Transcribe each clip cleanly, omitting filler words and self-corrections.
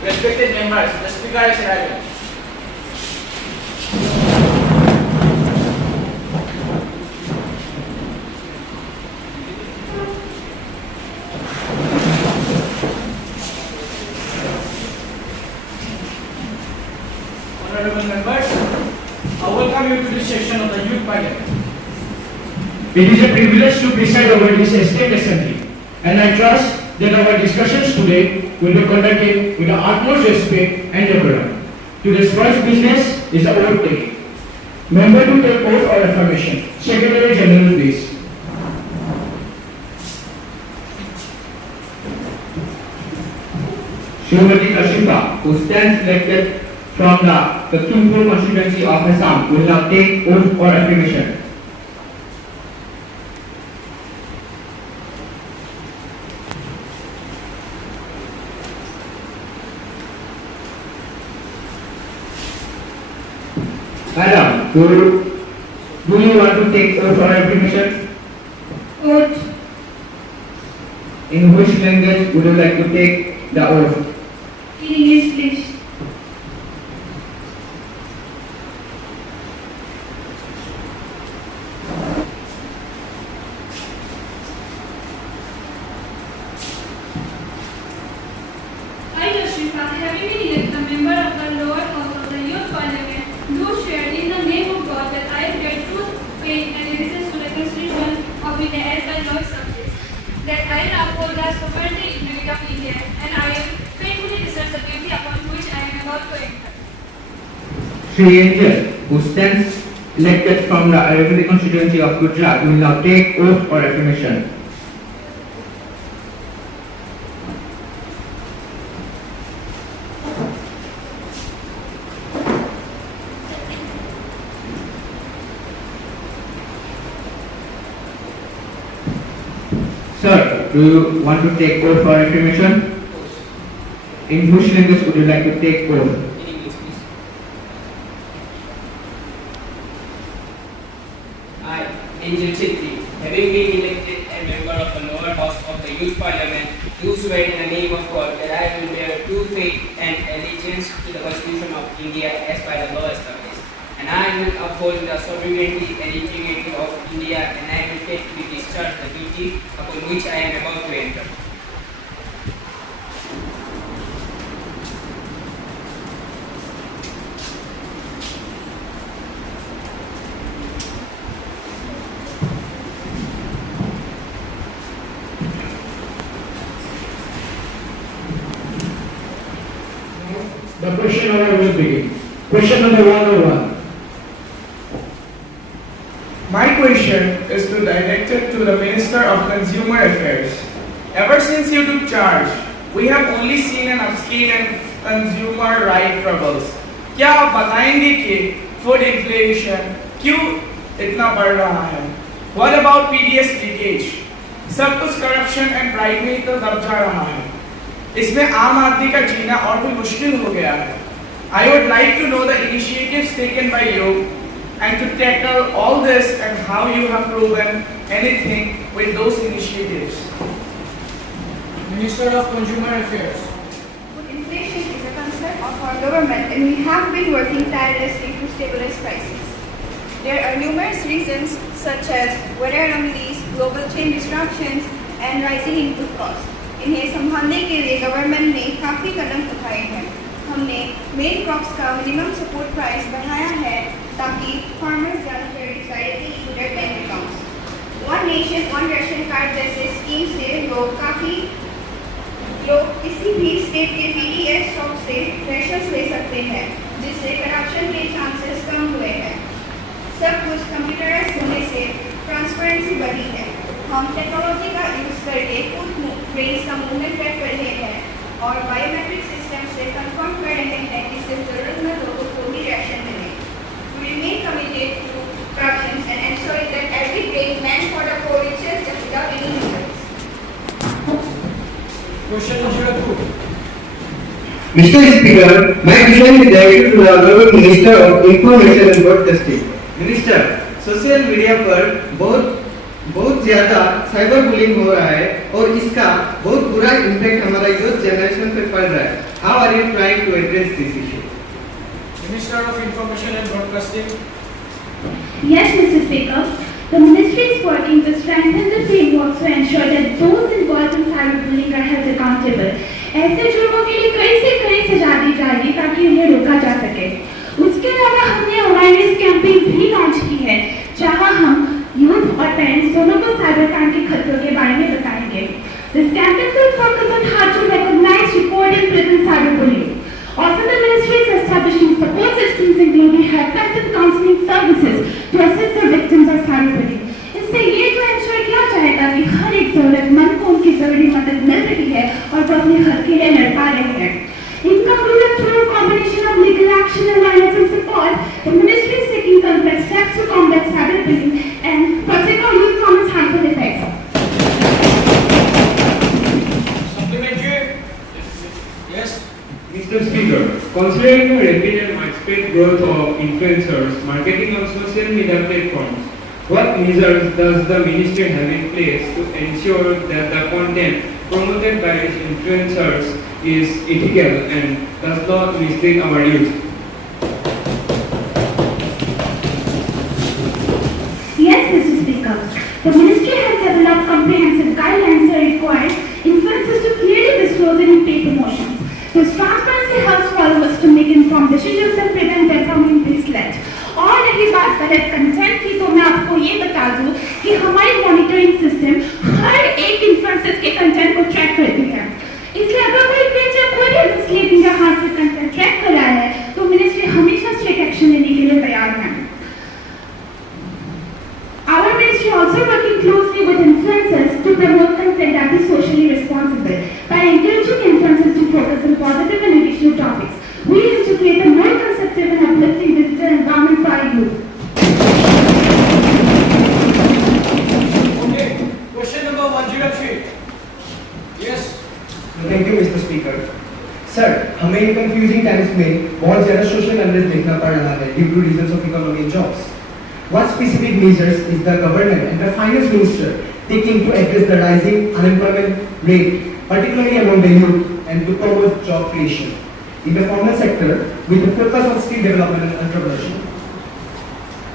Respected members, the speaker is arriving. Honorable members, I welcome you to this session of the Youth Parliament. It is a privilege to preside over this State Assembly, and I trust that our discussions today will be conducted with the utmost respect and decorum. Today's first business is the oath taking. Member to take oath or affirmation. Secretary General, please. Srimati Kashifa, who stands elected from the Gurukul constituency of Assam, will now take oath or affirmation. Madam, do you want to take oath or affirmation? Oath. In which language would you like to take the oath? In English, please. I, Ashrifa, having been elected a member of the lower house of the Youth Parliament, do swear in the name of God that I will bear true faith and allegiance to the Constitution of India as by law established, that I will uphold the sovereignty and unity of India, and I will faithfully discharge the duty upon which I am about to enter. Sri Angel, who stands elected from the Arabic constituency of Gujarat, will now take oath or affirmation. Sir, do you want to take oath or affirmation? In which language would you like to take oath? In English, please. I, Angel Chitri, having been elected a member of the lower house of the Youth Parliament, do swear in the name of God that I will bear true faith and allegiance to the Constitution of India as by the law established. And I will uphold the sovereignty and integrity of India, and I will faithfully discharge the duty upon which I am about to enter. The question hour will begin. Question number 101. My question is directed to the Minister of Consumer Affairs. Ever since you took charge, we have only seen an upscale in consumer right troubles. क्या आप बताएंगे कि food inflation क्यों इतना बढ़ रहा है? What about PDS leakage? सब कुछ करप्शन एंड ब्राइब में ही तो दब जा रहा है. इसमें आम आदमी का जीना और भी मुश्किल हो गया है. I would like to know the initiatives taken by you and to tackle all this and how you have proven anything with those initiatives. Minister of Consumer Affairs. Inflation is a concern of our government, and we have been working tirelessly to stabilize prices. There are numerous reasons such as weather anomalies, global chain disruptions, and rising input costs. इन्हें संभालने के लिए government ने काफ़ी कदम उठाए हैं. हमने main crops का मिनिमम सपोर्ट प्राइस बढ़ाया है ताकि फार्मर्स ज़्यादा credit directly to their bank accounts. One nation one ration card जैसे स्कीम से लोग किसी भी स्टेट के पीडीएस शॉप से राशंस ले सकते हैं, जिससे करप्शन के चांसेस कम हुए हैं. सब कुछ कंप्यूटराइज होने से ट्रांसपेरेंसी बढ़ी है. हम टेक्नोलॉजी का यूज करके फूड ग्रेन्स का मूवमेंट ट्रैक कर रहे हैं और बायोमेट्रिक सिस्टम से कंफर्म कर रहे हैं कि सिर्फ जरूरतमंद लोगों को ही राशन मिले. We remain committed to corruption and ensuring that every grain meant for the poor reaches them without any hindrance. Question number 2. Mr. Speaker, my question is directed to the Honorable Minister of Information and Broadcasting. Minister, social media पर बहुत ज़्यादा cyber bullying हो रहा है और इसका बहुत बुरा इम्पैक्ट हमारा यूथ जनरेशन पे पड़ रहा है. How are you trying to address this issue? Minister of Information and Broadcasting. Yes, Mr. Speaker. The Ministry is working to strengthen the framework to ensure that those involved in cyberbullying are held accountable. ऐसे जुर्मों के लिए कई से कई सजा दी जाएगी ताकि इन्हें रोका जा सके। उसके अलावा हमने अवेयरनेस कैंपेन भी लॉन्च की है, जहां हम यूथ और पेरेंट्स दोनों को साइबर क्राइम के खतरों के बारे में बताएंगे। This campaign will focus on how to recognize, report and prevent cyberbullying. Also, the Ministry is establishing support systems including helplines and counseling services to assist the victims of cyberbullying. इससे ये तो ensure किया जाएगा कि हर एक जरूरतमंद को उनकी जरूरी मदद मिल रही है और वो अपने हक के लिए लड़ पा रहे हैं। In conclusion, through a combination of legal action, awareness and support, the Ministry is taking concrete steps to combat cyberbullying and protect our youth from its harmful effects. Supplementary. Yes. Mr. Speaker, considering the rapid and widespread growth of influencers marketing on social media platforms, what measures does the Ministry have in place to ensure that the content promoted by these influencers is ethical and does not mislead our youth? Yes, Mr. Speaker. The Ministry has developed comprehensive guidelines that require influencers to clearly disclose any paid promotions. This transparency helps followers to make informed decisions and prevent them from being misled. और रही बात गलत content की, तो मैं आपको ये बता दूं कि हमारी मॉनिटरिंग सिस्टम हर एक इन्फ्लुएंसर के कंटेंट को ट्रैक करती है। इसलिए अगर कोई पेज या कोई मिसलीडिंग या हार्मफुल कंटेंट ट्रैक कर रहा है, तो मिनिस्ट्री हमेशा स्ट्रिक्ट एक्शन लेने के लिए तैयार है। Our ministry also working closely with influencers to promote content that is socially responsible by encouraging influencers to focus on positive and educational topics. We aim to create a more constructive and uplifting digital environment for our youth. Okay. Question number 103. Yes. Thank you, Mr. Speaker. Sir, हमें इन confusing times में बहुत ज़्यादा social unrest देखना पड़ रहा है due to reasons of economy and jobs. What specific measures is the government and the finance minister taking to address the rising unemployment rate, particularly among the youth, and to promote job creation in the formal sector with a focus on skill development and entrepreneurship?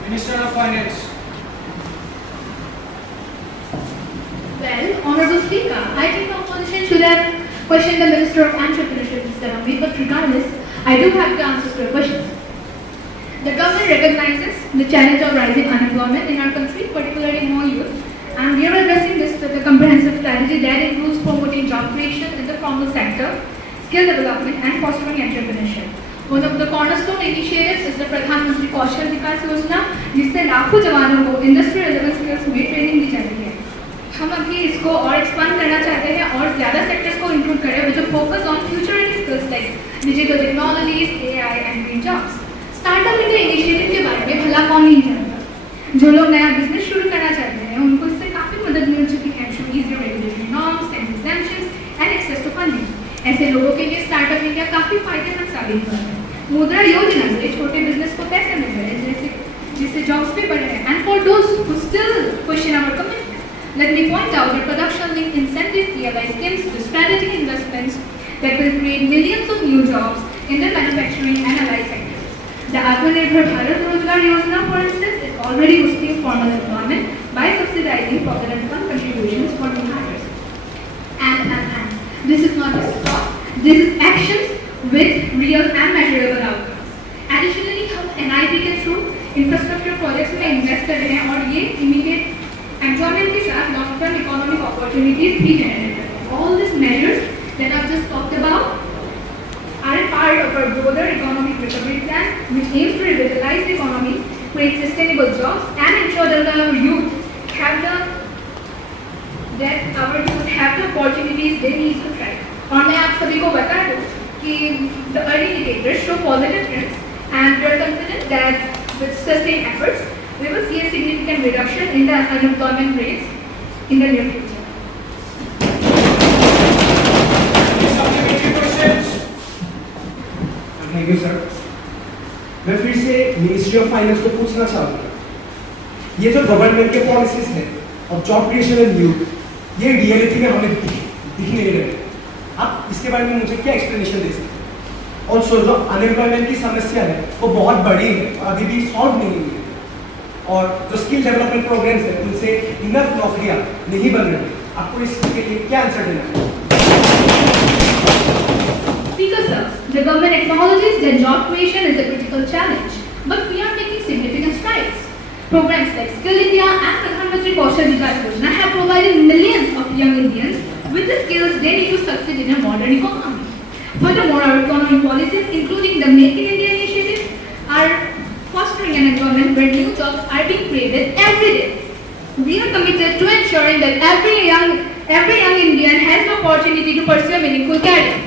Minister of Finance. Well, Honorable Speaker, I think the opposition should have questioned the Minister of Entrepreneurship instead of me, but regardless, I do have the answers to your questions. The government recognizes the challenge of rising unemployment in our country, particularly more youth, and we are addressing this with a comprehensive strategy that includes promoting job creation in the formal sector, skill development, and fostering entrepreneurship. One of the cornerstone initiatives is the Pradhan Mantri Kaushal Vikas Yojana, जिससे लाखों जवानों को industry relevant skills में training दी जाती है। हम अभी इसको और एक्सपांड करना चाहते हैं और ज़्यादा सेक्टर्स को इंक्लूड करें with a focus on future skills like digital technologies, AI and green jobs. Startup India initiative के बारे में भला कौन नहीं जानता। जो लोग नया बिजनेस शुरू करना चाहते हैं उनको इससे काफ़ी मदद मिल चुकी है through easy regulatory norms, tax exemptions and access to funding. ऐसे लोगों के लिए स्टार्टअप इंडिया काफ़ी फायदेमंद साबित हुआ है। मुद्रा योजना से छोटे बिजनेस को पैसे मिल रहे हैं जिससे जॉब्स भी बढ़े हैं। And for those who still question our commitment, let me point out that production linked incentive PLI schemes to strategic investments that will create millions of new jobs in the manufacturing and allied sectors. The Atmanirbhar Bharat Rozgar Yojana, for instance, is already boosting formal employment by subsidizing provident fund contributions for new hires. And this is not just talk, this is actions with real and measurable outcomes. Additionally, हम NIP के through infrastructure projects में invest कर रहे हैं और ये immediate employment के साथ long-term economic opportunities भी generate करते हैं. All these measures that I've just talked about are a part of our broader economic recovery plan, which aims to revitalize the economy, create sustainable jobs, and ensure that our youth have the opportunities they need to thrive. और मैं आप सभी को बता दूं कि the early indicators show positive trends, and we are confident that with sustained efforts, we will see a significant reduction in the unemployment rates in the near future. Thank you, sir. मैं फिर से ministry of finance को पूछना चाहूँगा, ये जो government के policies हैं और जॉब क्रिएशन एंड यूथ, ये रियलिटी में हमें दिख नहीं रहे। आप इसके बारे में मुझे क्या एक्सप्लेनेशन दे सकते हैं? ऑल्सो जो अनएम्प्लॉयमेंट की समस्या है वो बहुत बड़ी है, अभी भी सॉल्व नहीं हुई है, और जो स्किल डेवलपमेंट प्रोग्राम्स है उनसे इनफ नौकरियां नहीं बन रही। आपको इसके लिए क्या आंसर देना है? Speaker sir, the government acknowledges that job creation is a critical challenge, but we are making significant strides. Programs like Skill India and Pradhan Mantri Kaushal Vikas Yojana have provided millions of young Indians with the skills they need to succeed in a modern economy. Furthermore, our economic policies, including the Make in India initiative, are fostering an environment where new jobs are being created every day. We are committed to ensuring that every young Indian has the opportunity to pursue a meaningful career.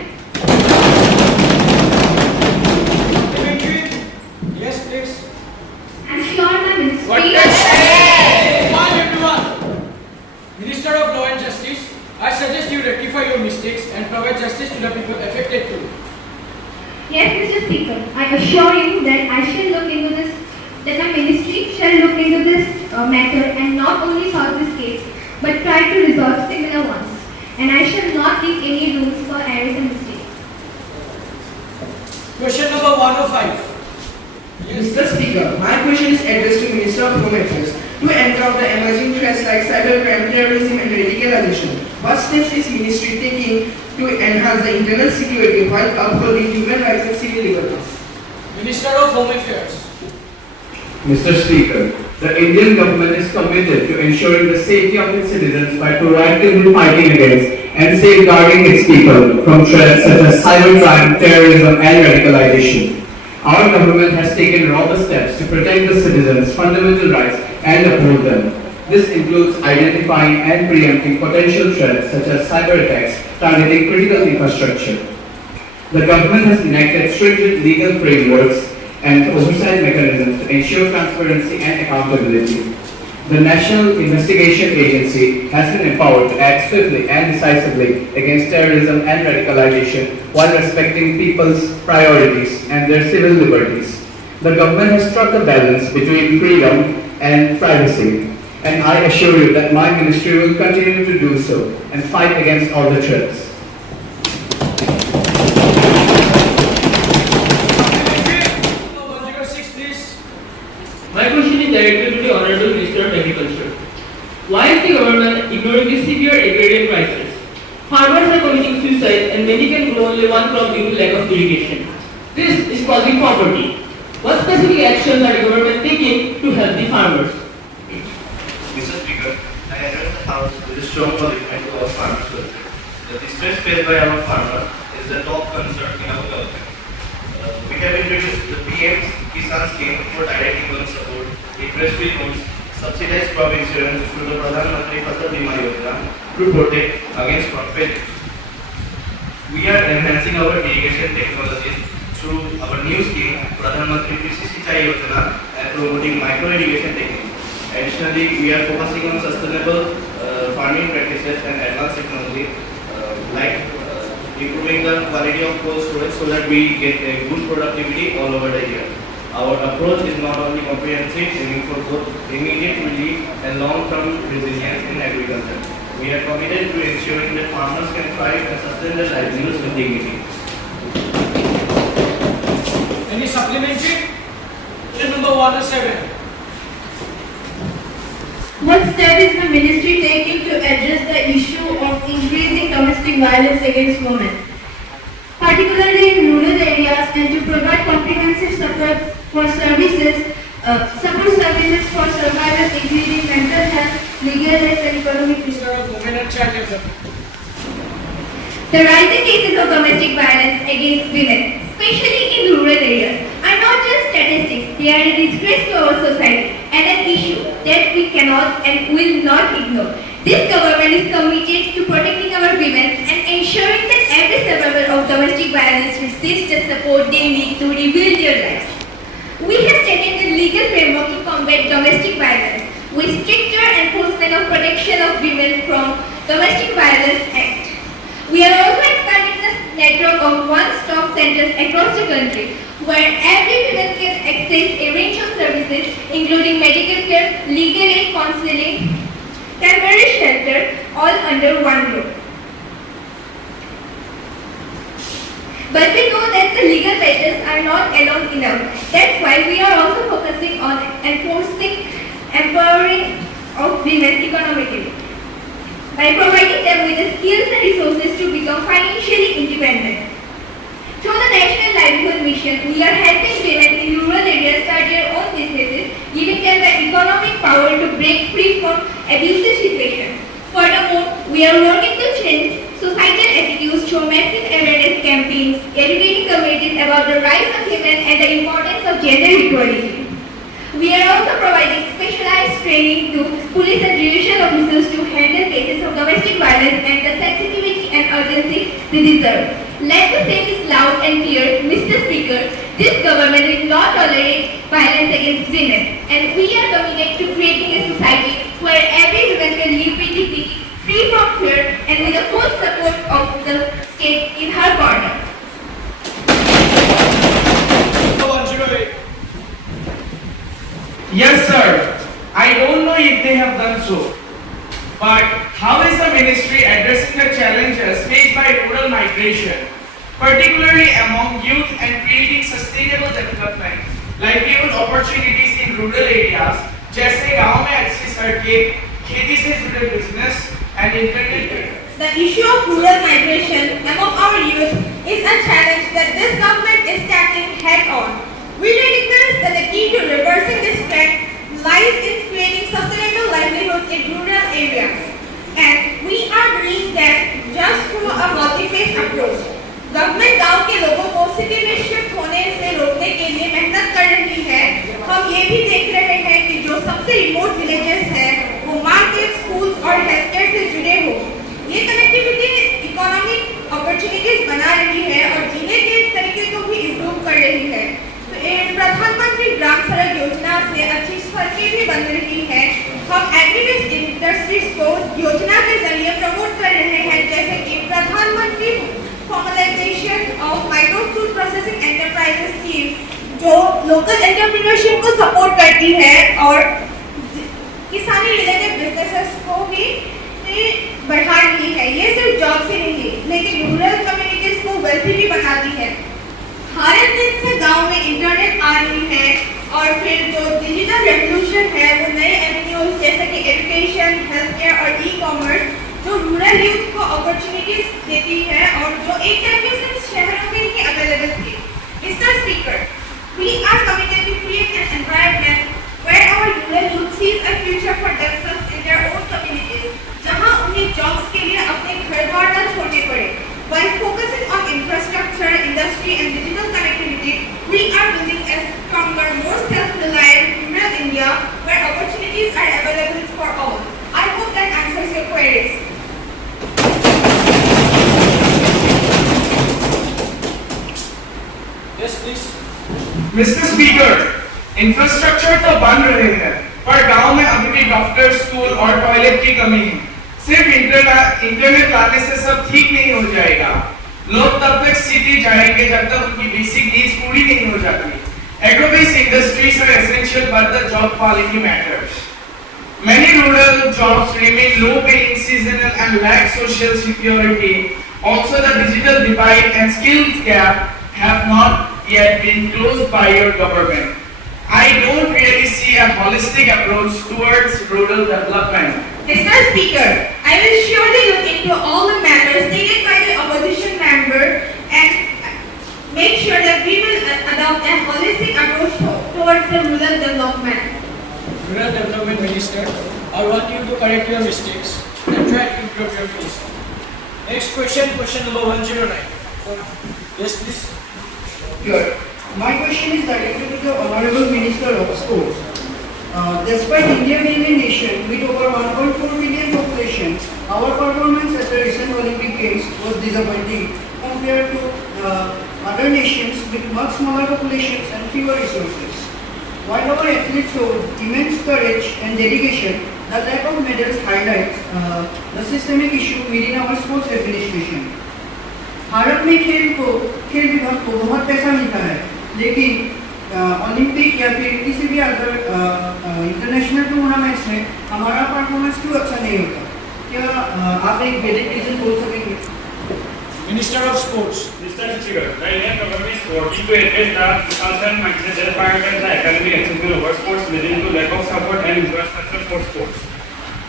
Yes, please. I'm sure my ministry. Hi everyone. Minister of Law and Justice, I suggest you rectify your mistakes and provide justice to the people affected too. Yes, Mr. Speaker, I assure you that I shall look into this, that my ministry shall look into this matter and not only solve this case, but try to resolve similar ones. And I shall not leave any rooms for errors and mistakes. Question number 105. Mr. Speaker, my question is addressed to Minister of Home Affairs. To encounter emerging threats like cybercrime, terrorism and radicalization, what steps is Ministry taking to enhance the internal security while upholding human rights and civil liberties? Minister of Home Affairs. Mr. Speaker, the Indian government is committed to ensuring the safety of its citizens by proactively fighting against and safeguarding its people from threats such as cybercrime, terrorism and radicalization. Our government has taken robust steps to protect the citizens' fundamental rights and uphold them. This includes identifying and preempting potential threats such as cyber attacks targeting critical infrastructure. The government has enacted stringent legal frameworks and oversight mechanisms to ensure transparency and accountability. The National Investigation Agency has been empowered to act swiftly and decisively against terrorism and radicalization while respecting people's priorities and their civil liberties. The government has struck a balance between freedom and privacy, and I assure you that my ministry will continue to do so and fight against all the threats. Number 106, please. My question is directed to the Honorable Minister of Agriculture. Why is the government ignoring the severe agrarian crisis? Farmers are committing suicide and many can grow only one crop due to lack of irrigation. This is causing poverty. What specific actions are the government taking to help the farmers? Mr. Speaker, I address the House with a strong commitment to our farmers' welfare. The distress faced by our farmers is the top concern in our government. We have introduced the PM's Kisan scheme for direct income support, interest-free loans, subsidized crop insurance through the Pradhan Mantri Fasal Bima Yojana to protect against crop failure. We are enhancing our irrigation technologies through our new scheme, Pradhan Mantri Krishi Sinchai Yojana, and promoting micro irrigation techniques. Additionally, we are focusing on sustainable farming practices and advanced technology like improving the quality of cold storage so that we get a good productivity all over the year. Our approach is not only comprehensive, aiming for both immediate relief and long-term resilience in agriculture. We are committed to ensuring that farmers can thrive and sustain their livelihoods with dignity. Any supplementary? Question number 107. What step is the ministry taking to address the issue of increasing domestic violence against women, particularly in rural areas, and to provide comprehensive support services for survivors, including mental health, legal aid, and economic resources? Women and child development. The rising cases of domestic violence against women, especially in rural areas, are not just statistics, they are a disgrace to our society and an issue that we cannot and will not ignore. This government is committed to protecting our women and ensuring that every survivor of domestic violence receives the support they need to rebuild their lives. We have stated the legal framework to combat domestic violence with stricter enforcement of protection of women from Domestic Violence Act. We are also expanding the network of one-stop centers across the country where every woman can access a range of services including medical care, legal aid, counseling, temporary shelter, all under one roof. But we know that the legal measures are not alone enough. That's why we are also focusing on enforcing empowering of women economically by providing them with the skills and resources to become financially independent. Through the National Livelihood Mission, we are helping women in rural areas start their own businesses, giving them the economic power to break free from abusive situations. Furthermore, we are working to change societal attitudes through massive awareness campaigns, educating communities about the rights of women and the importance of gender equality. We are also providing specialized training to police and judicial officers to handle cases of domestic violence and the sensitivity and urgency they deserve. Let me say this loud and clear, Mr. Speaker, this government will not tolerate violence against women, and we are committed to creating a society where every woman can live with dignity, free from fear, and with the full support of the state in her corner. Yes, sir. I don't know if they have done so. But how is the ministry addressing the challenges faced by rural migration, particularly among youth, and creating sustainable development, livelihood opportunities in rural areas, जैसे गांव में अच्छी सड़कें, खेती से जुड़े business and internet? The issue of rural migration among our youth is a challenge that this government is tackling head-on. We recognize that the key to reversing this trend lies in creating sustainable livelihoods in rural areas, and we are doing that just through a multi-phase approach. Government गांव के लोगों को city में shift होने से रोकने के लिए मेहनत कर रही है। हम ये भी देख रहे हैं कि जो सबसे रिमोट विलेजेस हैं, वो मार्केट, स्कूल्स और हेल्थ केयर से जुड़े हो। ये कनेक्टिविटी इकोनॉमिक अपॉर्चुनिटीज बना रही है और जीने के तरीके को भी इम्प्रूव कर रही है। प्रधानमंत्री ग्राम सड़क योजना से अच्छी सड़कें भी बन रही हैं। हम एग्रीवेस्ट इंडस्ट्रीज को योजना के जरिए प्रमोट कर रहे हैं, जैसे कि प्रधानमंत्री formalisation of micro food processing enterprises scheme, जो लोकल एंटरप्रेन्योरशिप को सपोर्ट करती है और किसानी रिलेटेड बिजनेसेस को भी बढ़ा रही है। ये सिर्फ जॉब से नहीं, लेकिन रूरल कम्युनिटीज को वेल्थी भी बनाती है। हर एक दिन से गांव में इंटरनेट आ रही है और फिर जो डिजिटल रेवोल्यूशन है, वो नए एवेन्यूज जैसे कि एजुकेशन, हेल्थ केयर और ई-कॉमर्स जो रूरल यूथ को अपॉर्चुनिटीज देती है और जो एक टाइम में सिर्फ शहरों में ही अवेलेबल थी। Mister speaker, we are committed to create an environment where our rural youth sees a future for themselves in their own communities, जहां उन्हें जॉब्स के लिए अपने घर-द्वार न छोड़ने पड़े। By focusing on infrastructure, industry and digital connectivity, we are building a stronger, more self-reliant rural India where opportunities are available for all. I hope that answers your queries. Yes, please. Mr. Speaker, infrastructure तो बन रहे हैं, पर गांव में अभी भी doctor, school और टॉयलेट की कमी है। सिर्फ इंटरनेट लाने से सब ठीक नहीं हो जाएगा। लोग तब तक सिटी जाएंगे जब तक उनकी बेसिक नीड्स पूरी नहीं हो जाती। Agro-based industries are essential, but the job quality matters. Many rural jobs remain low-paying, seasonal, and lack social security. Also, the digital divide and skills gap have not yet been closed by your government. I don't really see a holistic approach towards rural development. Mr. Speaker, I will surely look into all the matters stated by the opposition member and make sure that we will adopt a holistic approach towards the rural development. Rural Development Minister, I want you to correct your mistakes and try to improve your ministry. Next question, question number 109. Yes, please. Good. My question is directed to the Honorable Minister of Sports. Despite India being a nation with over 1.4 million population, our performance at the recent Olympic Games was disappointing compared to other nations with much smaller populations and fewer resources. While our athletes showed immense courage and dedication, the lack of medals highlights the systemic issue within our sports administration. Bharat में खेल विभाग को बहुत पैसा मिलता है, लेकिन Olympic या फिर किसी भी अदर इंटरनेशनल टूर्नामेंट्स में हमारा परफॉर्मेंस क्यों अच्छा नहीं होता? क्या आप एक वैलिड रीजन बोल सकेंगे? Minister of Sports. Mr. Speaker, the Indian government is working to address the cultural mindset that prioritizes the academic achievement over sports, leading to lack of support and infrastructure for sports.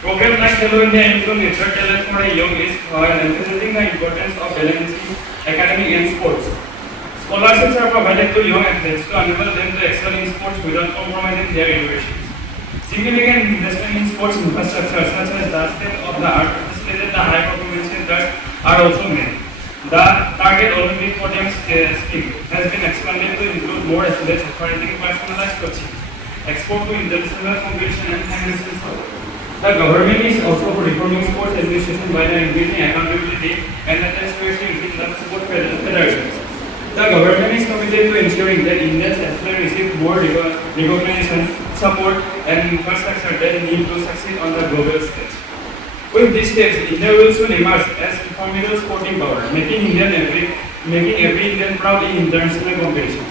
Programs like Hello India and Become Nature Talent for a Young is emphasizing the importance of balancing academic and sports. Scholarships are provided to young athletes to enable them to excel in sports without compromising their education. Significant investment in sports infrastructure such as the state-of-the-art facilities, the high-performance centers are also made. The target Olympic podium scheme has been expanded to include more athletes offering personalized coaching, export to international competition and financial support. The government is also reforming sports administration by increasing accountability and transparency within the sport federations. The government is committed to ensuring that India's athletes receive more recognition, support, and infrastructure that need to succeed on the global stage. With these steps, India will soon emerge as a formidable sporting power, making every Indian proud in international competitions.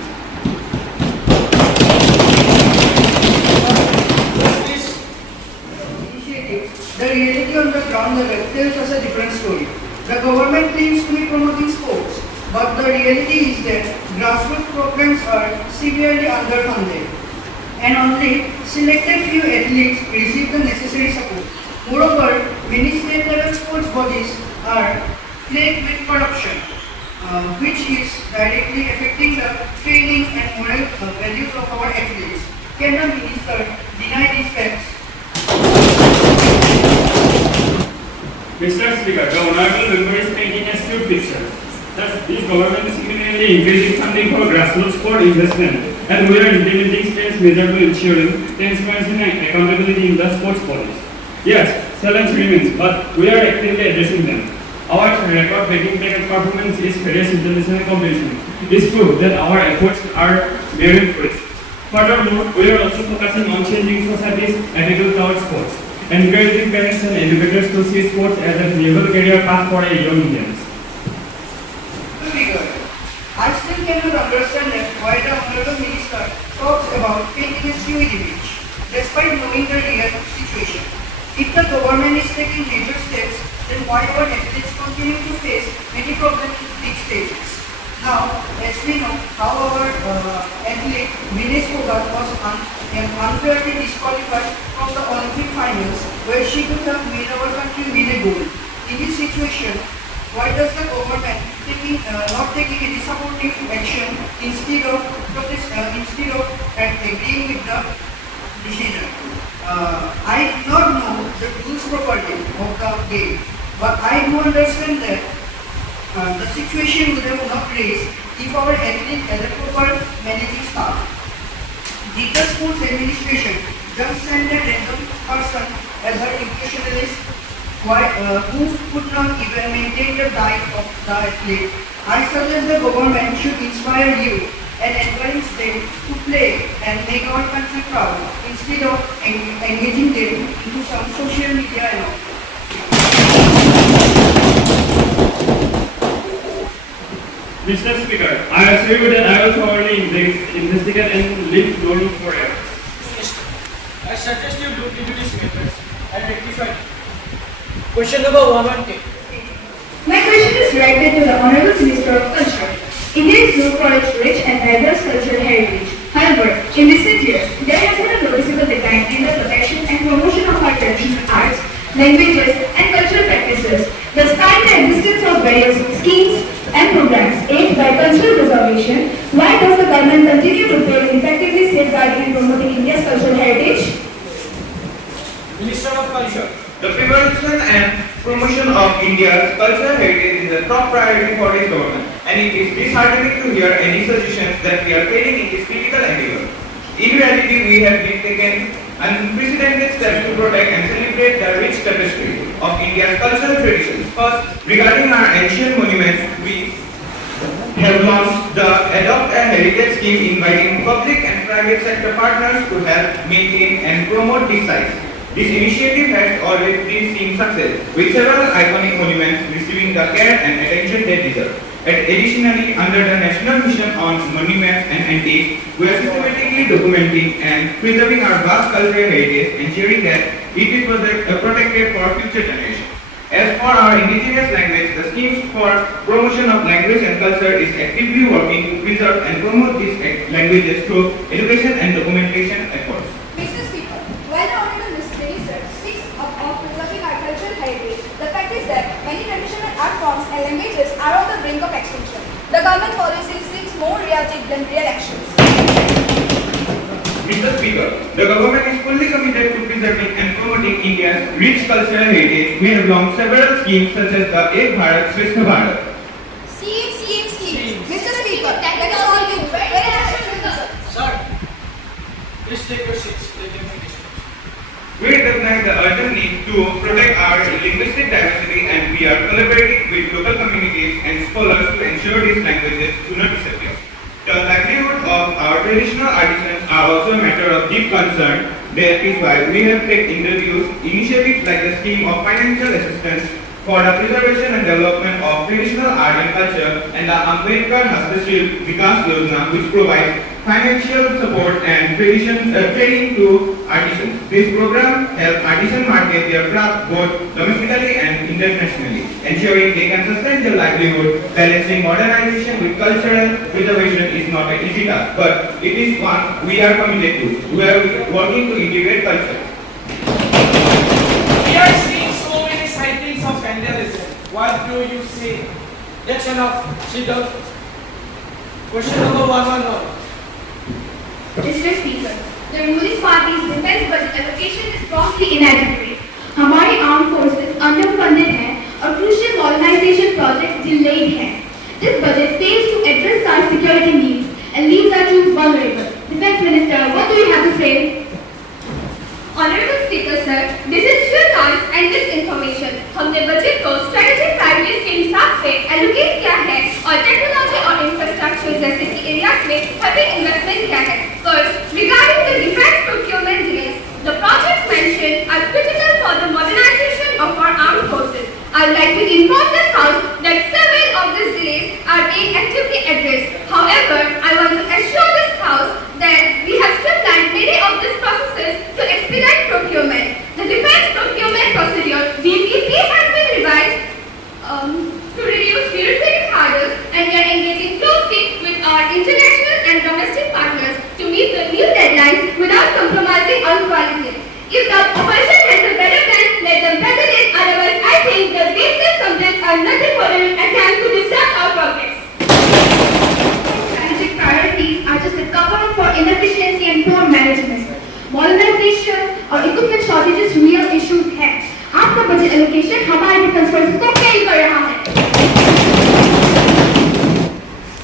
The reality on the ground level tells us a different story. The government claims to be promoting sports, but the reality is that grassroots programs are severely underfunded, and only selected few athletes receive the necessary support. Moreover, many state-level sports bodies are plagued with corruption, which is directly affecting the training and moral values of our athletes. Can the minister deny these facts? Mr. Speaker, the Honorable Member is painting a skewed picture. Thus, this government is significantly increasing funding for grassroots sport investment, and we are implementing steps measures to ensuring transparency and accountability in the sports bodies. Yes, challenge remains, but we are actively addressing them. Our record-breaking performance is various international competition. It proves that our efforts are bearing fruit. Furthermore, we are also focusing on changing society's attitude towards sports, encouraging parents and educators to see sports as a viable career path for young Indians. Speaker, I still cannot understand why the Honorable Minister talks about painting a skewed image, despite knowing the real situation. If the government is taking major steps, then why our athletes continue to face many problems at big stages? Now, as we know how our athlete Vinesh Phogat was unfairly disqualified from the Olympic finals, where she could have made our country win a gold. In this situation, why does the government not taking any supportive action instead of agreeing with the decision? I do not know the rules properly of the game, but I do understand that the situation would have not raised if our athlete had a proper managing staff. Did the sports administration just send a random person as her impressionist who could not even maintain the diet of the athlete? I suggest the government should inspire you and encourage them to play and make our country proud instead of engaging them into some social media and all. Mr. Speaker, I assure you that I will thoroughly investigate and leave no room for errors. Minister, I suggest you look into these matters and rectify them. Question number 110. My question is directed to the Honorable Minister of Culture. India is known for its rich and diverse cultural heritage. However, in recent years, there has been a noticeable decline in the protection and promotion of our traditional arts, languages, and cultural practices. Despite the existence of various schemes and programs aimed by cultural preservation, why does the government continue to fail in effectively safeguarding and promoting India's cultural heritage? Minister of Culture. The preservation and promotion of India's cultural heritage is a top priority for this government, and it is disheartening to hear any suggestions that we are failing in this critical endeavor. In reality, we have been taken unprecedented steps to protect and celebrate the rich tapestry of India's cultural traditions. First, regarding our ancient monuments, we have launched the Adopt a Heritage scheme, inviting public and private sector partners to help maintain and promote these sites. This initiative has already seen success, with several iconic monuments receiving the care and attention they deserve. Additionally, under the National Mission on Monuments and Antiques, we are systematically documenting and preserving our vast cultural heritage, ensuring that it is protected for future generations. As for our indigenous language, the schemes for promotion of language and culture is actively working to preserve and promote these languages through education and documentation efforts. Mr. Speaker, while the Honorable Minister speaks of preserving our cultural heritage, the fact is that many traditional art forms and languages are on the brink of extinction. The government policy seeks more realistic than real actions. Mr. Speaker, the government is fully committed to preserving and promoting India's rich cultural heritage. We have launched several schemes such as the Ek Bharat Shrestha Bharat. Schemes. Mr. Speaker, that is all you. Very action. Sir, please take your seats. Let them finish. We recognize the urgent need to protect our linguistic diversity, and we are collaborating with local communities and scholars to ensure these languages do not disappear. The livelihood of our traditional artisans are also a matter of deep concern. That is why we have introduced initiatives like the scheme of financial assistance for the preservation and development of traditional art and culture, and the Ambedkar Hastashilp Vikas Yojana, which provides financial support and training to artisans. This program helps artisans market their craft both domestically and internationally, ensuring they can sustain their livelihood. Balancing modernization with cultural preservation is not an easy task, but it is one we are committed to. We are working to integrate culture. We are seeing so many sightings of vandalism. What do you say? That's enough. Sit down. Question number 111. Mr. Speaker, the ruling party's defense budget allocation is promptly inadequate. हमारे armed forces underfunded हैं और crucial modernization projects delayed हैं. This budget fails to address our security needs and leaves our troops vulnerable. Defense Minister, what do you have to say? Honorable Speaker Sir, this is sheer noise and misinformation. हमने budget को strategic priorities के हिसाब से allocate किया है और technology और infrastructure जैसे की एरियाज में heavy investment किया है. First, regarding the defense procurement delays, the projects mentioned are critical for the modernization of our armed forces. I would like to inform this House that several of these delays are being actively addressed. However, I want to assure this House that we have streamlined many of these processes to expedite procurement. The defense procurement procedure (DPP) has been revised to reduce bureaucratic hurdles, and we are engaging closely with our international and domestic partners to meet the new deadlines without compromising on quality. If the opposition has a better plan, let them present it. Otherwise, I think that these subjects are nothing but an attempt to disrupt our progress. Strategic priorities are just a cover for inefficiency and poor management. Modernization और equipment shortages real issues हैं. आपका budget allocation हमारे defense forces को fail कर रहा है.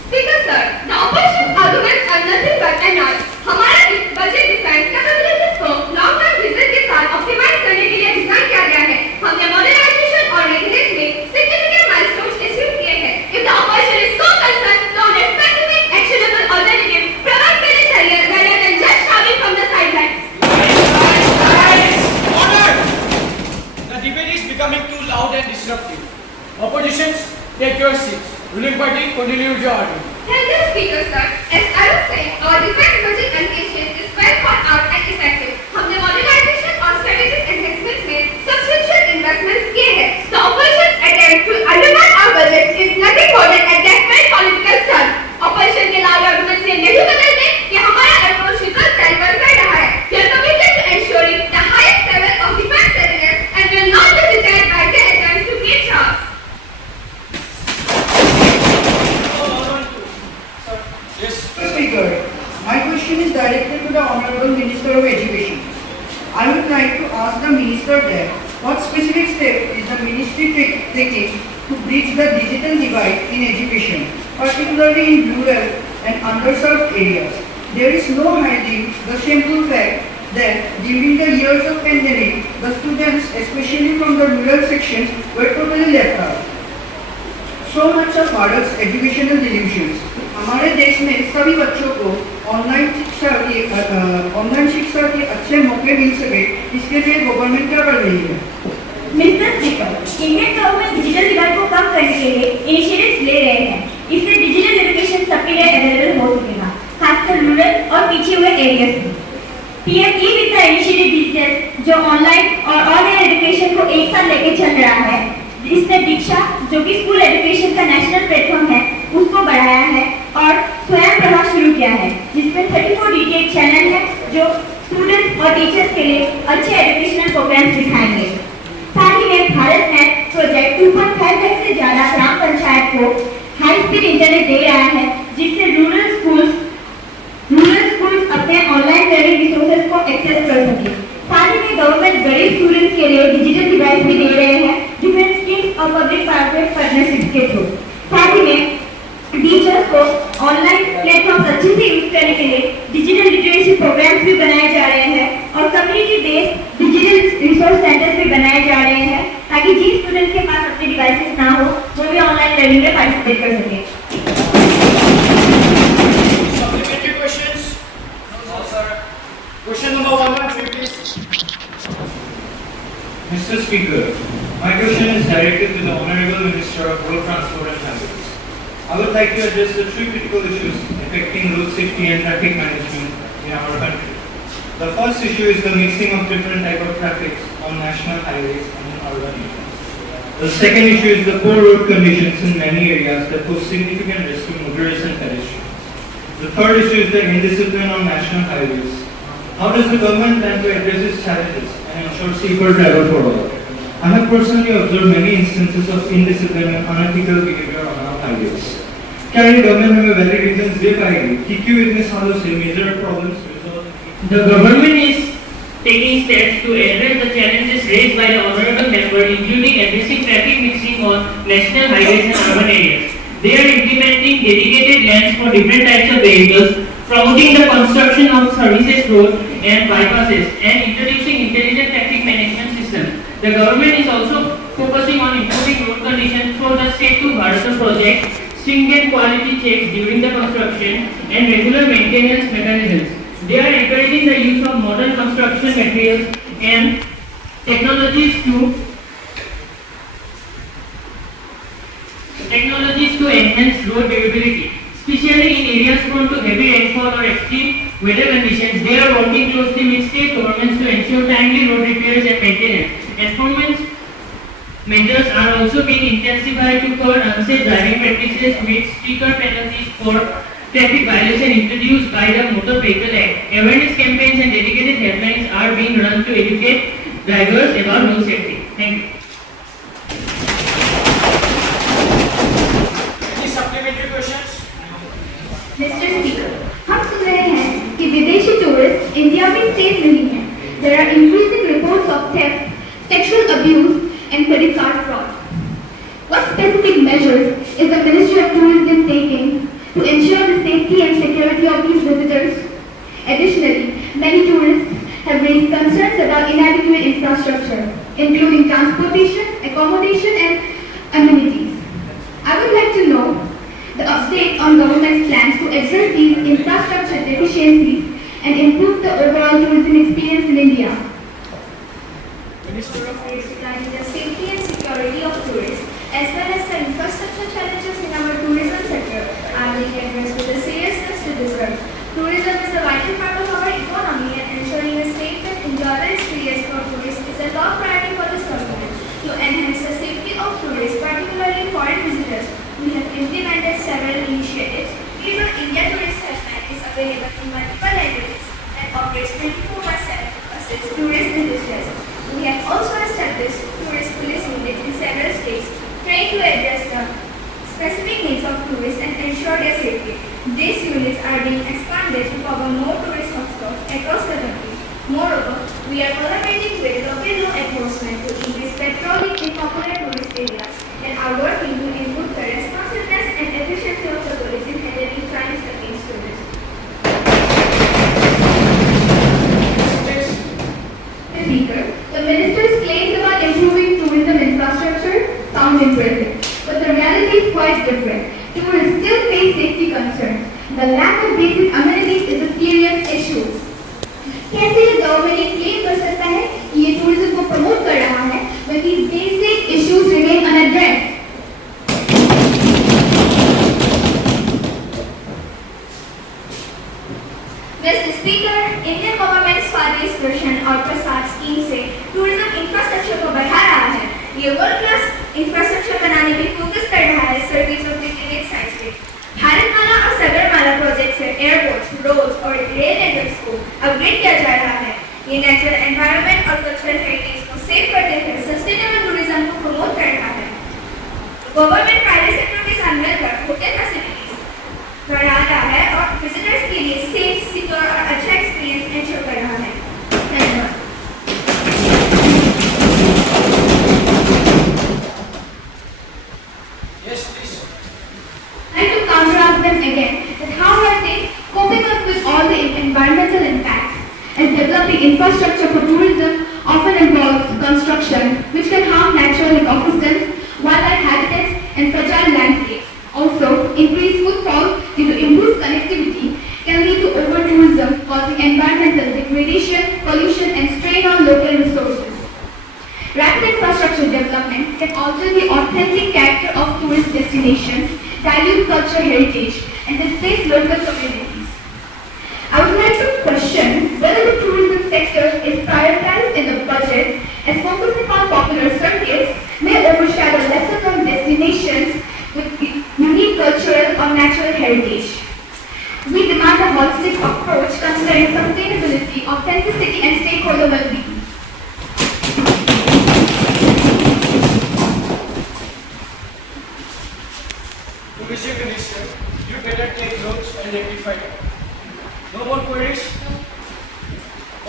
Speaker Sir, the opposition's arguments are nothing but a noise. हमारा budget defense capabilities को long-term vision के साथ optimize करने के लिए डिजाइन किया गया है. हमने modernization और readiness में significant milestones achieve किए हैं. If the opposition is so concerned, तो उन्हें specific actionable alternatives provide करने चाहिए rather than just shouting from the sidelines. Order! The debate is becoming too loud and disruptive. Oppositions, take your seats. Ruling party, continue with your argument. Thank you, Speaker Sir. As I was saying, our defense budget allocation is well thought out and effective. हमने modernization और strategic enhancements में substantial investments किए हैं. The opposition's attempt to undermine our budget is nothing more than a desperate political stunt. Opposition के loud arguments से नहीं बदलते कि हमारा approach result deliver कर रहा है. We are committed to ensuring the highest level of defense readiness and will not be deterred by their attempts to breach us. Mr. Speaker, my question is directed to the Honorable Minister of Education. I would like to ask the Minister that what specific steps is the Ministry taking to bridge the digital divide in education, particularly in rural and underserved areas. There is no hiding the shameful fact that during the years of pandemic, the students, especially from the rural sections, were totally left out. So much of adults' educational delusions. हमारे देश में सभी बच्चों को online शिक्षा के अच्छे मौके मिल सके, इसके लिए गवर्नमेंट क्या कर रही है? Mister speaker, Indian government digital divide को कम करने के लिए इनिशिएटिव्स ले रहे हैं. इससे डिजिटल एजुकेशन सबके लिए अवेलेबल हो सकेगा, खासकर रूरल और पीछे हुए एरियाज में. पीएम ई-विद्या इनिशिएटिव डिजिटल जो ऑनलाइन और ऑनलाइन एजुकेशन को एक साथ लेके चल रहा है, जो कि स्कूल एजुकेशन का नेशनल प्लेटफॉर्म है, उसको बढ़ाया है और स्वयं प्रभा शुरू किया है, जिसमें 34 DTH चैनल है जो स्टूडेंट्स और टीचर्स के लिए अच्छे एजुकेशनल प्रोग्राम्स दिखाएंगे। साथ ही में भारत नेट प्रोजेक्ट 2.5 लाख से ज्यादा ग्राम पंचायत को हाई स्पीड इंटरनेट दे रहा है, जिससे रूरल स्कूल्स अपने ऑनलाइन लर्निंग रिसोर्सेज को एक्सेस कर सके। साथ ही में गवर्नमेंट गरीब स्टूडेंट्स के लिए डिजिटल डिवाइस भी दे रहे हैं डिफरेंट स्कीम्स और पब्लिक प्राइवेट पार्टनरशिप के थ्रू। साथ ही में टीचर्स को ऑनलाइन प्लेटफॉर्म अच्छे से यूज करने के लिए डिजिटल लिटरेसी प्रोग्राम्स भी बनाए जा रहे हैं और community based digital resource centres भी बनाए जा रहे हैं, ताकि जिन स्टूडेंट्स के पास अपने डिवाइसेस ना हो वो भी ऑनलाइन लर्निंग में पार्टिसिपेट कर सके। Supplementary questions? No, sir. Question number 113, please. Mr. Speaker, my question is directed to the Honorable Minister of Road Transport and Highways. I would like to address the three critical issues affecting road safety and traffic management in our country. The first issue is the mixing of different types of traffic on national highways and in urban areas. The second issue is the poor road conditions in many areas that pose significant risk to motorists and pedestrians. The third issue is the indiscipline on national highways. How does the government plan to address these challenges and ensure safer travel for all? I have personally observed many instances of indiscipline and unethical behavior on our highways. क्या ये government हमें valid reasons दे पाएगी कि क्यों इतने सालों से major problems resolve? The government is taking steps to address the challenges raised by the honorable member, including addressing traffic mixing on national highways and urban areas. They are implementing dedicated lanes for different types of vehicles, promoting the construction of services roads and bypasses, and introducing intelligent traffic management systems. The government is also focusing on improving road conditions through the State to Bharat project, stringent quality checks during the construction, and regular maintenance mechanisms. They are encouraging the use of modern construction materials and technologies to enhance road durability, especially in areas prone to heavy rainfall or extreme weather conditions. They are working closely with state governments to ensure timely road repairs and maintenance. Enforcement measures are also being intensified to curb unsafe driving practices, with stricter penalties for traffic violation introduced by the Motor Vehicle Act. Awareness campaigns and dedicated helplines are being run to educate drivers about road safety. Thank you. Any supplementary questions? Mr. Speaker, हम सुन रहे हैं कि विदेशी tourist India में safe नहीं हैं. There are increasing reports of theft, sexual abuse, and credit card fraud. What specific measures is the Ministry of Tourism taking to ensure the safety and security of these visitors? Additionally, many tourists have raised concerns about inadequate infrastructure, including transportation, accommodation, and amenities. I would like to know the update on government's plans to address these infrastructure deficiencies and improve the overall tourism experience in India. Minister of Regarding the safety and security of tourists, as well as the infrastructure challenges in our tourism sector, are being addressed with the seriousness it deserves. Tourism is a vital part of our economy, and ensuring a safe and enjoyable experience for tourists is a top priority for this government. To enhance the safety of tourists, particularly foreign visitors, we have implemented several initiatives. Even India Tourist Helpline is available in multiple languages and operates 24/7 to assist tourists in distress. We have also established tourist police units in several states, trained to address the specific needs of tourists and ensure their safety. These units are being expanded to cover more tourist hotspots across the country. Moreover, we are collaborating with local law enforcement to increase patrolling in popular tourist areas and are working to improve the responsiveness and efficiency of the police in handling crimes against tourists. Speaker, the minister's claims about improving tourism infrastructure sound impressive, but the reality is quite different. Tourists still face safety concerns. The lack of basic amenities is a serious issue. कैसे ये government ये claim कर सकता है कि ये tourism को promote कर रहा है, when these basic issues remain unaddressed? Mr. Speaker, Indian government स्वादिष्ट एक्सप्रेशन और प्रसाद स्कीम से टूरिज्म इंफ्रास्ट्रक्चर को बढ़ा रहा है। ये वर्ल्ड क्लास इंफ्रास्ट्रक्चर बनाने की फोकस कर रहा है सर्विस ऑफ इंटीग्रेटेड साइंस पे। भारतमाला और सागरमाला प्रोजेक्ट से एयरपोर्ट्स, रोड्स और रेल नेटवर्क्स को अपग्रेड किया जा रहा है। ये नेचुरल एनवायरनमेंट और कल्चरल हेरिटेज को सेव करते हुए सस्टेनेबल टूरिज्म को प्रमोट कर रहा है। गवर्नमेंट प्राइवेट सेक्टर के साथ मिलकर होटल फैसिलिटीज बढ़ा रहा है और विजिटर्स के लिए सेफ, सिक्योर और अच्छा एक्सपीरियंस एंश्योर कर रहा है। धन्यवाद। Yes, please. I like to contrast them again that how are they coping up with all the environmental impacts, as developing infrastructure for tourism often involves construction which can harm natural ecosystems, wildlife habitats and fragile landscapes. Also, increased footfall due to improved connectivity can lead to over-tourism causing environmental degradation, pollution and strain on local resources. Rapid infrastructure development can alter the authentic character of tourist destinations, dilute cultural heritage, and displace local communities. I would like to question whether the tourism sector is prioritized in the budget, as focusing on popular circuits may overshadow lesser-known destinations with unique cultural or natural heritage. We demand a holistic approach considering sustainability, authenticity, and stakeholder well-being. To Mr. Minister, you better take notes and rectify it. No more queries?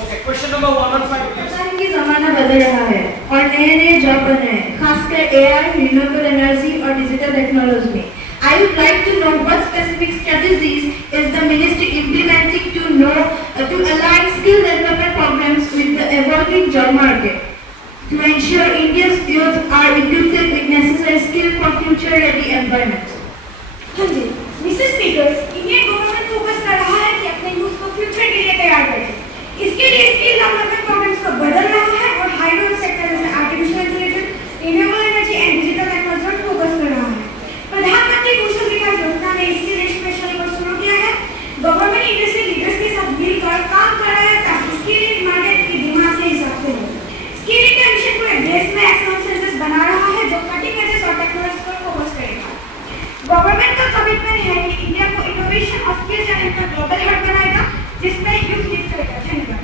Okay, question number 115 please. इंसान की ज़माना बदल रहा है और नए नए job बन रहे हैं, खासकर एआई, रिन्यूएबल एनर्जी और डिजिटल टेक्नोलॉजी में। I would like to know what specific strategies is the ministry implementing to align skill development programs with the evolving job market to ensure India's youth are equipped with necessary skill for future-ready employment. हाँ जी, mister speaker, Indian government focus कर रहा है कि अपने youth को future के लिए तैयार करे। इसके लिए स्किल डेवलपमेंट प्रोग्राम्स को बदल रहा है और हाई ग्रोथ सेक्टर जैसे artificial intelligence, renewable energy and digital technology पर फोकस कर रहा है। प्रधानमंत्री कौशल विकास योजना ने स्किल एक्सप्रेशन को शुरू किया है। गवर्नमेंट इंडस्ट्री लीडर्स के साथ मिलकर काम कर रहा है ताकि स्किल मार्केट की डिमांड के हिसाब से हो। स्किल इंडिया मिशन पूरे देश में एक्सलेंस सेंटर्स बना रहा है जो कटिंग एज और टेक्नोलॉजी पर फोकस करेगा। गवर्नमेंट का कमिटमेंट है कि इंडिया को इनोवेशन और स्किल चैलेंज का ग्लोबल हब बनाएगा जिसमें यूथ लीड करेगा। धन्यवाद।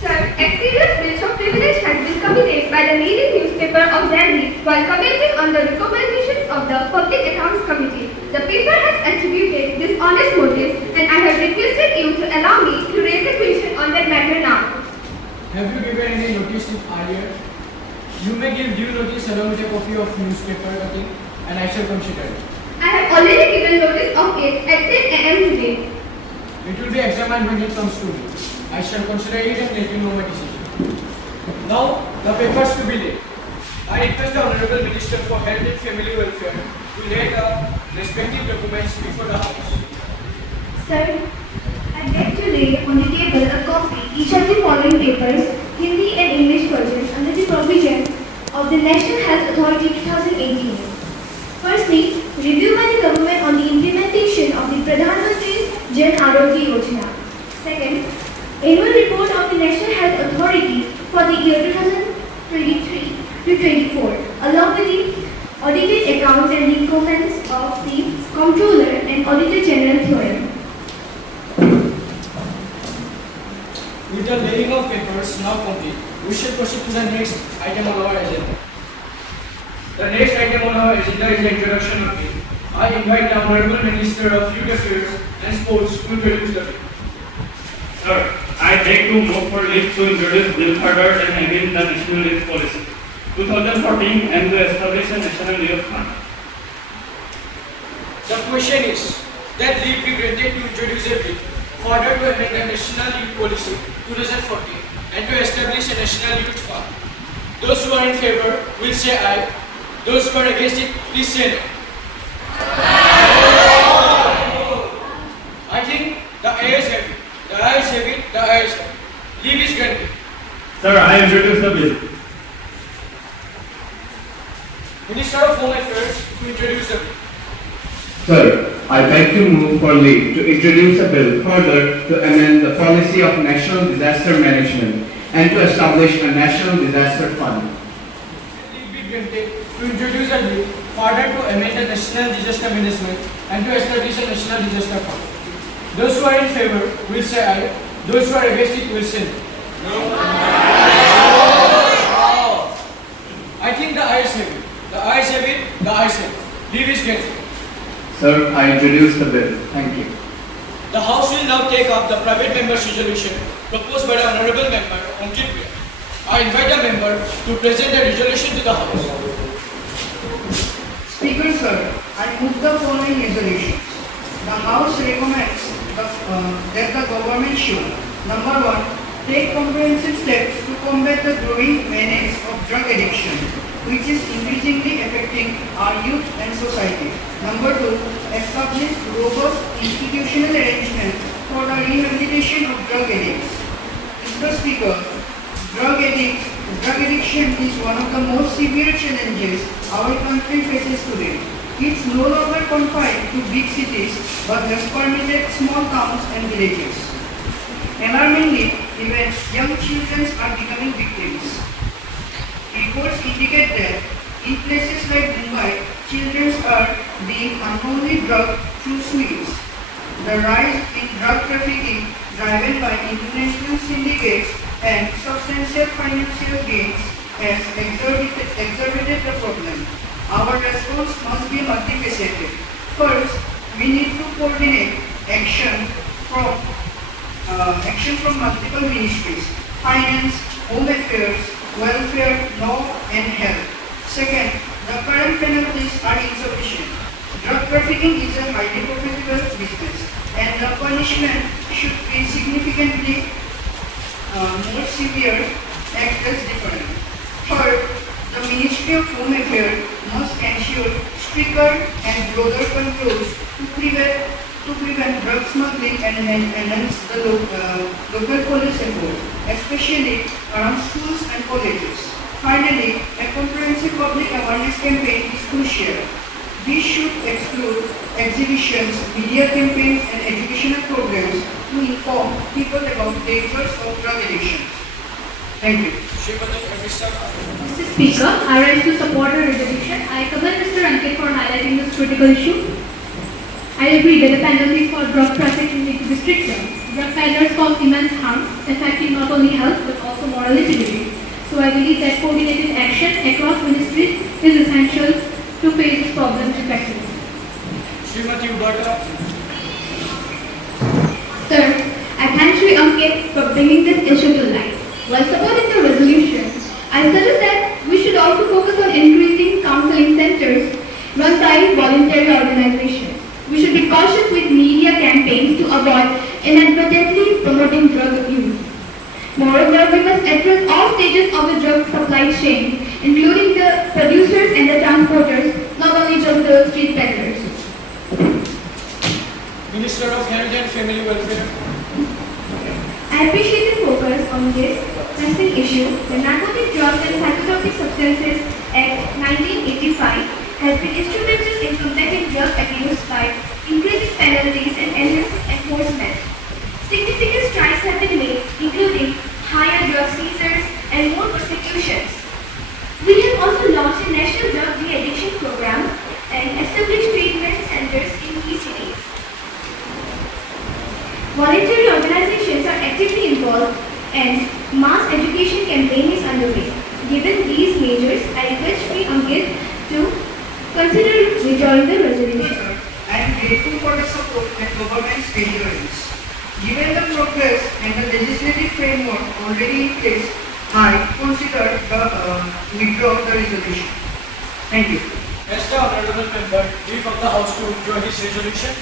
Sir, exterior speech of privilege has been committed by the leading newspaper of Delhi while commenting on the recommendations of the Public Accounts Committee. The paper has attributed dishonest motives and I have requested you to allow me to raise a question on that matter now. Have you given any notice earlier? You may give due notice along with a copy of newspaper cutting and I shall consider it. I have already given notice of it at 10 a.m. today. It will be examined when it comes to me. I shall consider it and let you know my decision. Now, the papers to be laid. I request the Honorable Minister for Health and Family Welfare to lay the respective documents before the House. Sir, I beg to lay on the table a copy each of the following papers, Hindi and English versions under the provision of the National Health Authority 2018. Firstly, review by the government on the implementation of the Pradhan Mantri Jan Arogya Yojana. Second, annual report of the National Health Authority for the year 2023 to 24, along with the audited accounts and the comments of the Comptroller and Auditor General therein. With the laying of papers now complete, we shall proceed to the next item on our agenda. The next item on our agenda is the introduction of bill. I invite the Honorable Minister of Youth Affairs and Sports to introduce the bill. Sir, I beg to move for leave to introduce bill further and amend the National Youth Policy 2014 and to establish a National Youth Fund. The question is that leave be granted to introduce a bill further to amend the National Youth Policy 2014 and to establish a National Youth Fund. Those who are in favor will say aye. Those who are against it, please say no. I think the ayes have it. The ayes have it. The ayes have it. Leave is granted. Sir, I introduce the bill. Minister of Home Affairs to introduce the bill. Sir, I beg to move for leave to introduce a bill further to amend the policy of national disaster management and to establish a national disaster fund. Will be granted to introduce a bill further to amend the National Disaster Management and to establish a National Disaster Fund. Those who are in favor will say aye. Those who are against it will say no. I think the ayes have it. The ayes have it. The ayes have it. Leave is granted. Sir, I introduce the bill. Thank you. The House will now take up the private member's resolution proposed by the Honorable Member Ankit Priya. I invite the member to present the resolution to the House. Speaker sir, I move the following resolutions. The House recommends that the government should, number 1, take comprehensive steps to combat the growing menace of drug addiction, which is increasingly affecting our youth and society. Number 2, establish robust institutional arrangements for the rehabilitation of drug addicts. Mr. Speaker, drug addiction is one of the most severe challenges our country faces today. It's no longer confined to big cities but has permeated small towns and villages. Alarmingly, even young children are becoming victims. Reports indicate that in places like Mumbai, children are being unknowingly drugged through sweets. The rise in drug trafficking, driven by international syndicates and substantial financial gains, has exacerbated the problem. Our response must be multifaceted. First, we need to coordinate action from multiple ministries: finance, home affairs, welfare, law, and health. Second, the current penalties are insufficient. Drug trafficking is a highly profitable business, and the punishment should be significantly more severe, act as deterrent. Third, the Ministry of Home Affairs must ensure stricter and broader controls to prevent drug smuggling and enhance the local police efforts, especially around schools and colleges. Finally, a comprehensive public awareness campaign is crucial. This should exclude exhibitions, media campaigns, and educational programs to inform people about dangers of drug addiction. Thank you. Mr. Speaker, I rise to support the resolution. I commend Mr. Ankit for highlighting this critical issue. I agree that the penalties for drug trafficking need to be stricter. Drug peddlers cause immense harm, affecting not only health but also moral integrity. So I believe that coordinated action across ministries is essential to face this problem effectively. Sir, I thank Shri Ankit for bringing this issue to light. While supporting the resolution, I suggest that we should also focus on increasing counseling centers run by voluntary organizations. We should be cautious with media campaigns to avoid inadvertently promoting drug use. Moreover, we must address all stages of the drug supply chain, including the producers and the transporters, not only just the street peddlers. Minister of Health and Family Welfare. I appreciate the focus on this pressing issue. The Narcotic Drugs and Psychotropic Substances Act 1985 has been instrumental in combating drug abuse by increasing penalties and enhancing enforcement. Significant strides have been made, including higher drug seizures and more prosecutions. We have also launched a national drug de-addiction program and established treatment centers in key cities. Voluntary organizations are actively involved and mass education campaign is underway. Given these measures, I request Shri Ankit to consider withdrawing the resolution. I am grateful for the support and government's endurance. Given the progress and the legislative framework already in place, I consider withdraw the resolution. Thank you. As the Honorable Member, brief of the House to withdraw his resolution.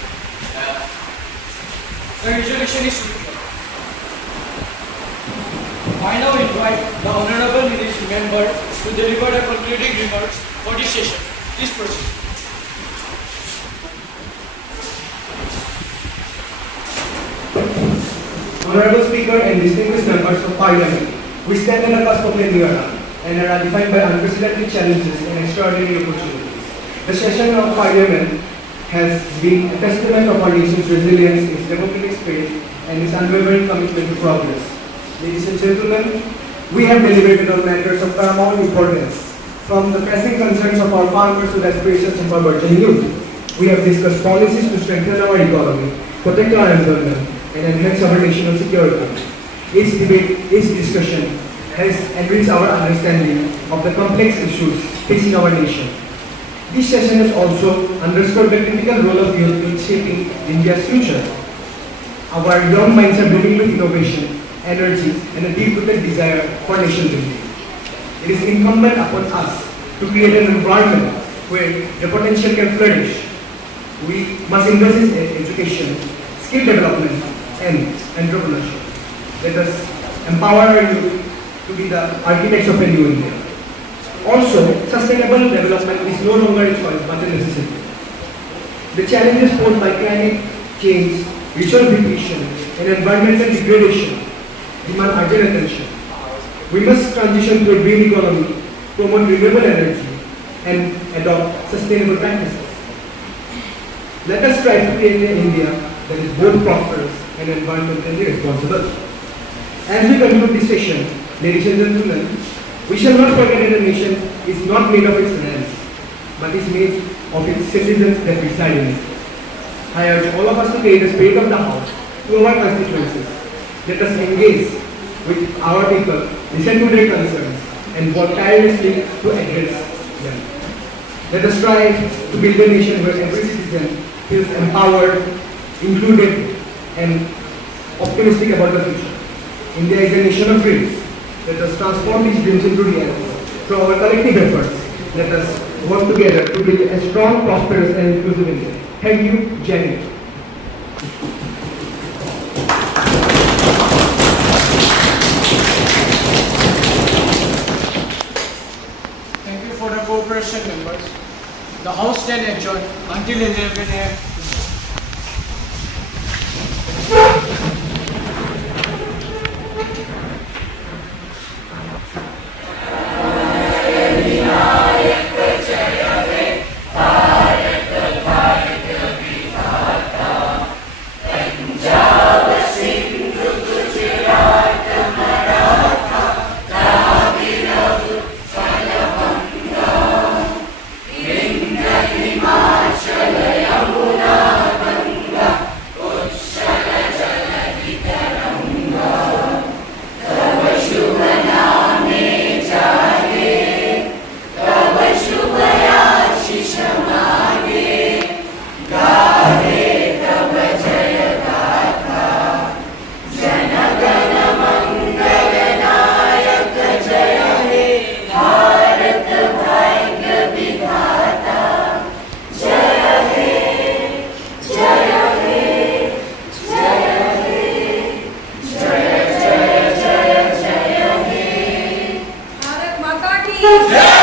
The resolution is withdrawn. I now invite the Honorable Member to deliver the concluding remarks for this session. Please proceed. Honorable Speaker and distinguished members of Parliament, we stand on the cusp of a new era and are defined by unprecedented challenges and extraordinary opportunities. The session of Parliament has been a testament of our nation's resilience, its democratic spirit, and its unwavering commitment to progress. Ladies and gentlemen, We have deliberated on matters of paramount importance, from the pressing concerns of our farmers to the aspirations of our burgeoning youth. We have discussed policies to strengthen our economy, protect our environment, and enhance our national security. Each debate, each discussion has enriched our understanding of the complex issues facing our nation. This session has also underscored the critical role of youth in shaping India's future. Our young minds are blooming with innovation, energy, and a deep-rooted desire for nation building. It is incumbent upon us to create an environment where the potential can flourish. We must invest in education, skill development, and entrepreneurship. Let us empower our youth to be the architects of a new India. Also, sustainable development is no longer a choice but a necessity. The challenges posed by climate change, resource depletion, and environmental degradation demand urgent attention. We must transition to a green economy, promote renewable energy, and adopt sustainable practices. Let us strive to create an India that is both prosperous and environmentally responsible. As we conclude this session, ladies and gentlemen, we shall not forget that a nation is not made of its lands, but is made of its citizens that reside in it. I urge all of us to carry the spirit of the house to our constituencies. Let us engage with our people, listen to their concerns, and work tirelessly to address them. Let us strive to build a nation where every citizen feels empowered, included, and optimistic about the future. India is a nation of dreams. Let us transform these dreams into reality. Through our collective efforts, let us work together to build a strong, prosperous, and inclusive India. Thank you, Jenny. Thank you for the cooperation, members. The House stand adjourned until 11 a.m. Jai!